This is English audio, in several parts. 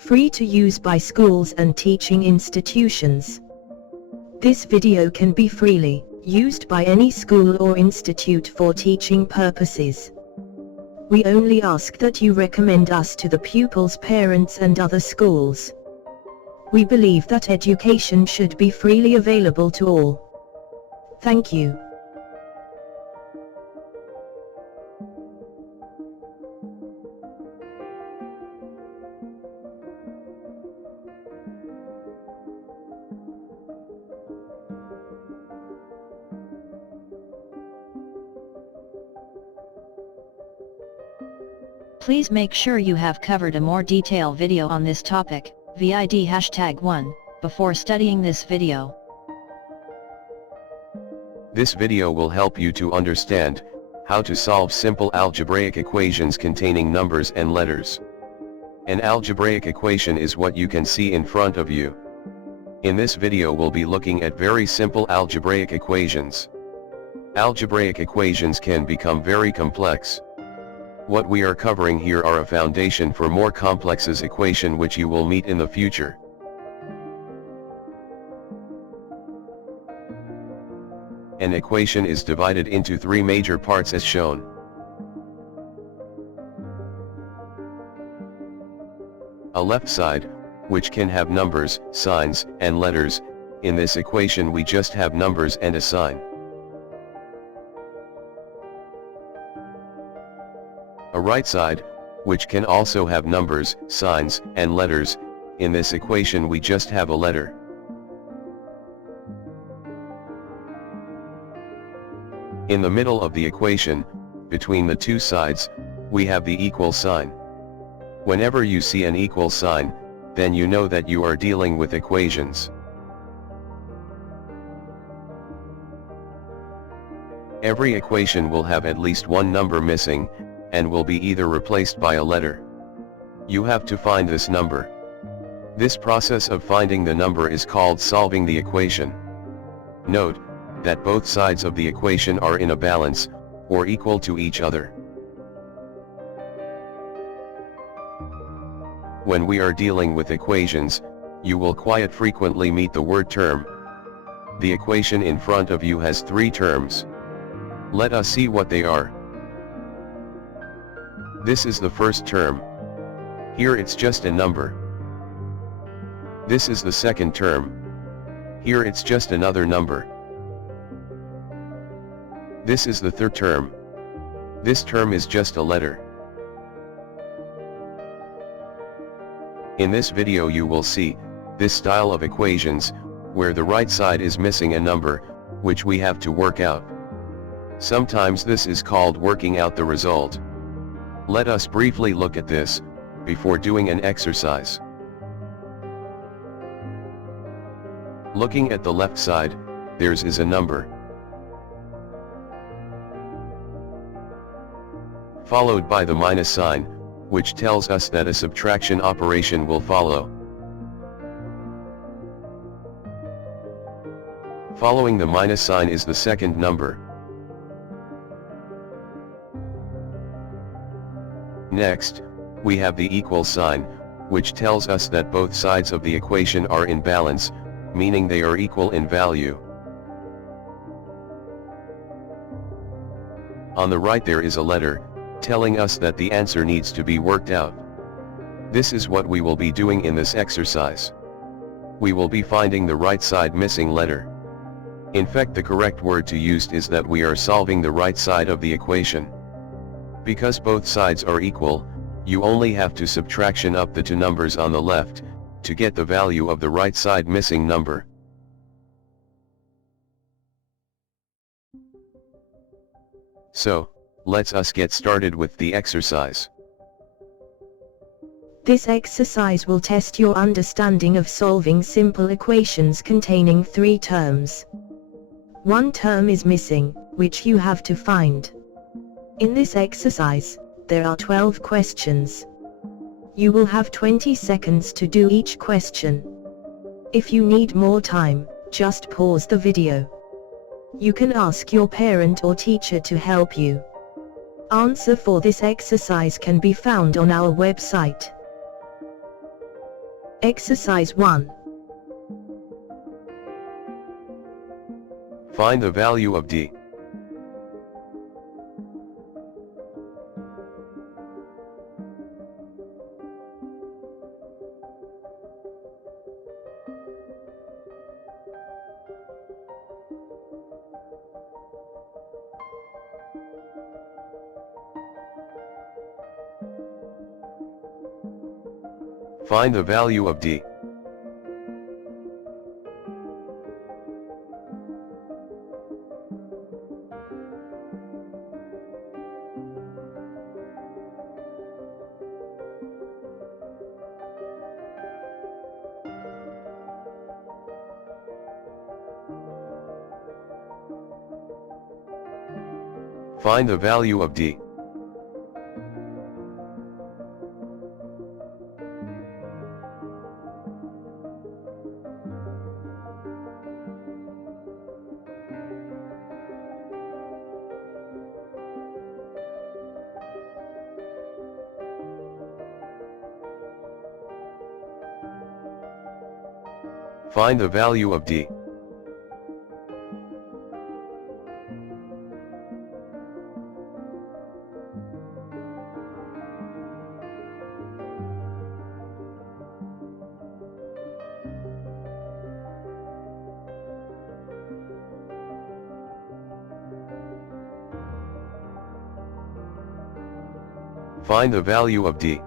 free to use by schools and teaching institutions. This video can be freely used by any school or institute for teaching purposes. We only ask that you recommend us to the pupils' parents and other schools. We believe that education should be freely available to all. Thank you. Please make sure you have covered a more detailed video on this topic, VID #1, before studying this video. This video will help you to understand how to solve simple algebraic equations containing numbers and letters. An algebraic equation is what you can see in front of you. In this video we'll be looking at very simple algebraic equations. Algebraic equations can become very complex. What we are covering here are a foundation for more complexes equation which you will meet in the future. An equation is divided into three major parts as shown. A left side, which can have numbers, signs, and letters. In this equation we just have numbers and a sign. A right side, which can also have numbers, signs, and letters. In this equation we just have a letter. In the middle of the equation, between the two sides, we have the equal sign. Whenever you see an equal sign, then you know that you are dealing with equations. Every equation will have at least one number missing, and will be either replaced by a letter. You have to find this number. This process of finding the number is called solving the equation. Note that both sides of the equation are in a balance, or equal to each other. When we are dealing with equations, you will quite frequently meet the word term. The equation in front of you has three terms. Let us see what they are. This is the first term. Here it's just a number. This is the second term. Here it's just another number. This is the third term. This term is just a letter. In this video you will see this style of equations, where the right side is missing a number, which we have to work out. Sometimes this is called working out the result. Let us briefly look at this, before doing an exercise. Looking at the left side, theirs is a number. Followed by the minus sign, which tells us that a subtraction operation will follow. Following the minus sign is the second number. Next, we have the equal sign, which tells us that both sides of the equation are in balance, meaning they are equal in value. On the right there is a letter, telling us that the answer needs to be worked out. This is what we will be doing in this exercise. We will be finding the right side missing letter. In fact, the correct word to use is that we are solving the right side of the equation. Because both sides are equal, you only have to subtraction up the two numbers on the left, to get the value of the right side missing number. So, let's us get started with the exercise. This exercise will test your understanding of solving simple equations containing three terms. One term is missing, which you have to find. In this exercise, there are 12 questions. You will have 20 seconds to do each question. If you need more time, just pause the video. You can ask your parent or teacher to help you. Answer for this exercise can be found on our website. Exercise 1. Find the value of D. Find the value of D. Find the value of D. Find the value of D. Find the value of D.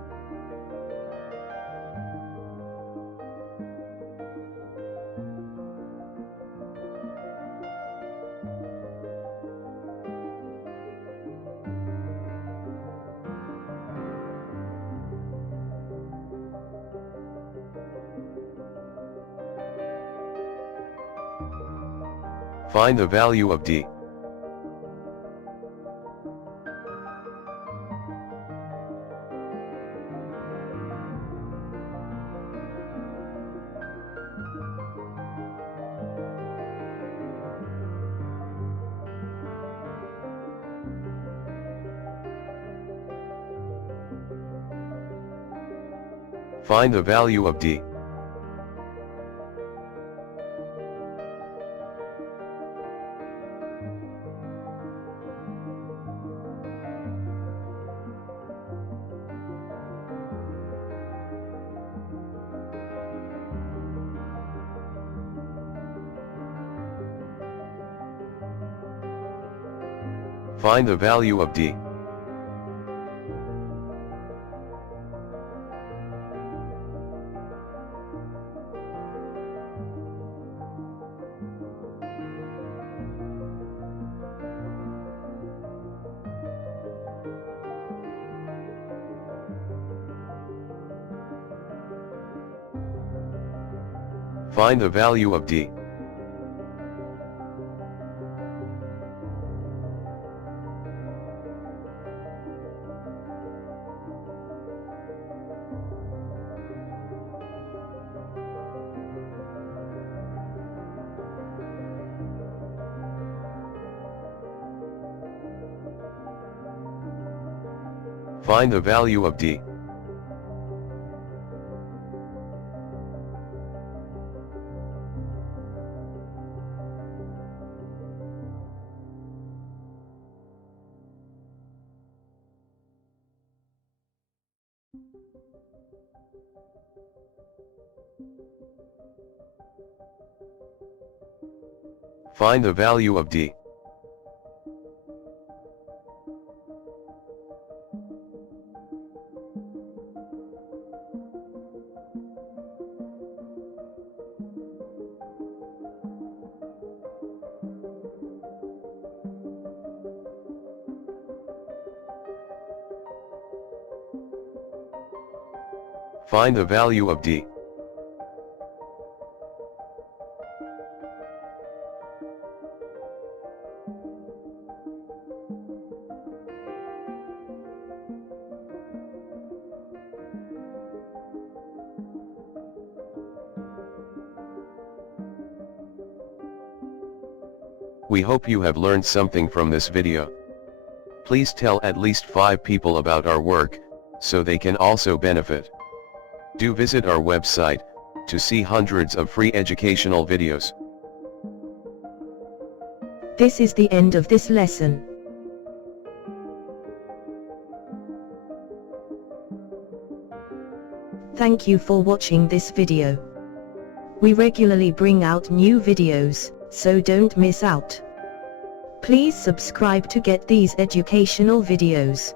Find the value of D. Find the value of D. Find the value of D. Find the value of D. Find the value of D. Find the value of D. Find the value of D. We hope you have learned something from this video. Please tell at least 5 people about our work, so they can also benefit. Do visit our website to see hundreds of free educational videos. This is the end of this lesson. Thank you for watching this video. We regularly bring out new videos, so don't miss out. Please subscribe to get these educational videos.